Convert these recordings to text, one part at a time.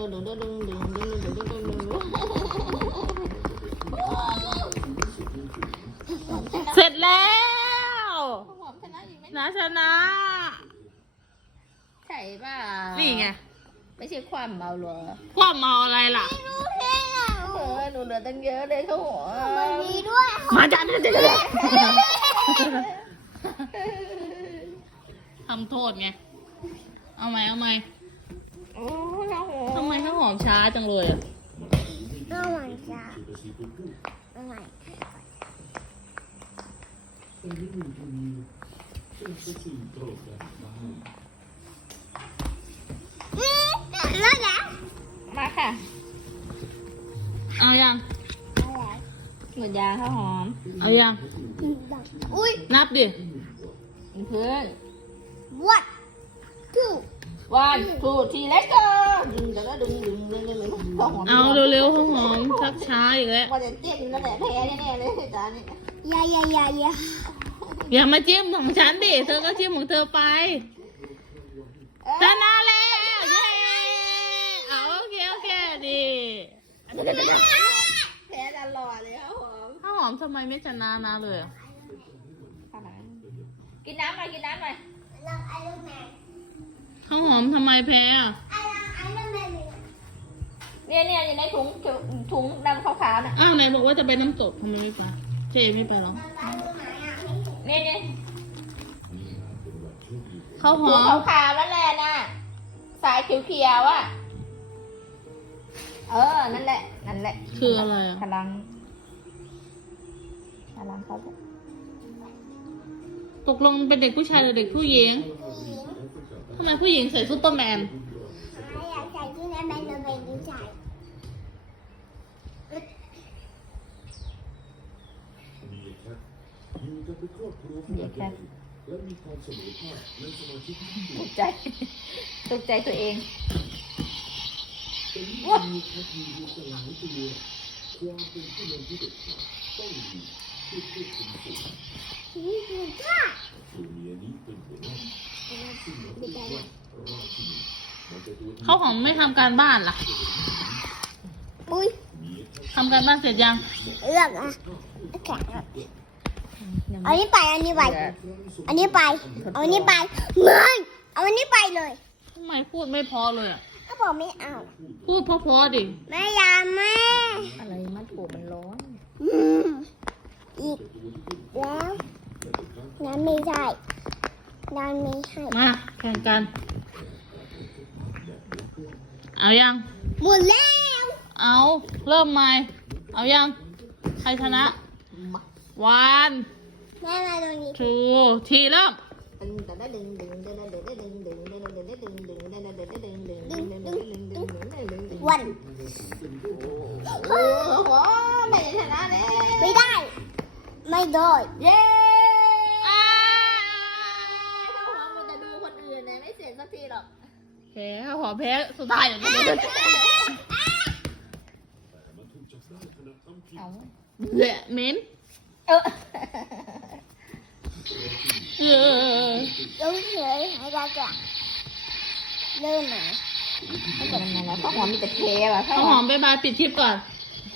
เสร็จแล้วชนะชนะ ใช่ป่ะนี่ไง ไม่ใช่ความเมาหรอ ความเมาอะไรล่ะหนูเหลือตั้งเยอะเลยเขาหัวมีด้วยมาจัดเลยทำโทษไง เอาไหมเอาไหมทำไมข้าหอมช้าจังเลยข้าหอมช้าอืมแล้วนะมาค่ะ เอายังเหมือนยาข้าวหอม เอายัง อุ้ย นับดิเพื่อน what วันทูทีเล็กก็เอาเร็วๆห้องหอม ชักช้าอีกแล้ว มาเจ็บแล้วแต่แพแน่เลยายอย่าอย่ายายามาจิ้มของฉันดิเธอก็จิ้มของเธอไป ชนะแล้วโอเคโอเคดีแพ้ตลอดเลยข้าวหอมข้าวหอมทำไมไม่ชนะนาเลย กินน้ำไปกินน้ำไปข้าวหอมทำไมแพ้เนี่ยเนี่ยอยู่ในถุงถุงดำขาวๆนะอ้าวไหนบอกว่าจะไปน้ำตกทำไมไม่ไป เจไม่ไปหรอเนี่ยเนี่ยข้าวหอมขาวๆนั่นแหละนะสายเขียวๆวอ่ะ เออ นั่นแหละ นั่นแหละ คืออะไรอ่ะพลังพลังเขาตกลงเป็นเด็กผู้ชายหรือเด็กผู้หญิงทำไมผู้หญิงใส่ซูเปอร์แมน อยากใส่ซูเปอร์แมนเราไปใส่เดี๋ยวครับตกใจ ตกใจตัวเองว้าวเขาของไม่ทําการบ้านล่ะอุ้ยทําการบ้านเสร็จยังเลือกอ่ะอาอันนี้ไปอันนี้ไปอันนี้ไป เอาอันนี้ไปเมื่อเอาอันนี้ไปเลยทำไมพูดไม่พอเลยอ่ะก็บอกไม่เอา พูดพอพอดิแม่ยาแม่ อะไรมันปวดมันร้อนอีกแล้วนั้ำไม่ใช่นั้นไม่ใช่มาแข่งกันเอายัง หมดแล้ว เอาเริ่มใหม่ เอายัง ใครชนะวันแูทีเริ่มวันโอ้โหไม่ได้ชนะเลยไม่ได้ ไม่โด้ เย้ถ้าหัวมันจะดูคนอื่นนะไม่เสียสักทีหรอกแพ้ขอแพ้สุดท้ายเลยเละเมนเออต้องเฉยใหได้ก่อนเริ่มไหมไม่กดอะทำไมนะข้าวหอมมีแต่เคว่ะข้าวหอมไปยบาย ปิดทิปก่อน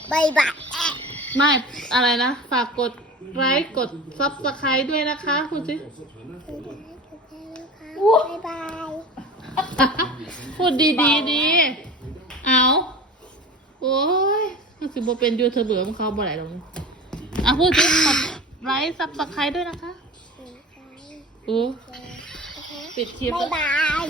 ไปยบาย ไม่ อะไรนะ ฝากกดไลค์กดซับสไคร์ด้วยนะคะคุณซิบายบายพูดดีดีดี เอา โอ้ยนั่นคือโบเป็นยูเทเบอร์ของเขาบ่ไหลลงอ่ะพูดถกดไลค์ซับสไครต์ด้วยนะคะโอ้ปิดคลิปแล้ว